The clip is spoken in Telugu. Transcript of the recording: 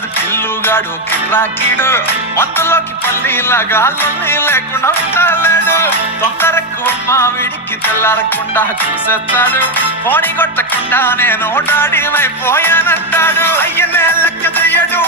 కాదు కిల్లుగాడు కిర్రాకీడు మందులోకి పల్లీలాగా లొల్లి లేకుండా ఉండలేడు తొందరెక్కువ మా వీడికి తెల్లారకుండా చూసేస్తాడు పోనీ కొట్టకుండా నేను డాడీనైపోయానంటాడు అయ్యనే లెక్క చెయ్యడు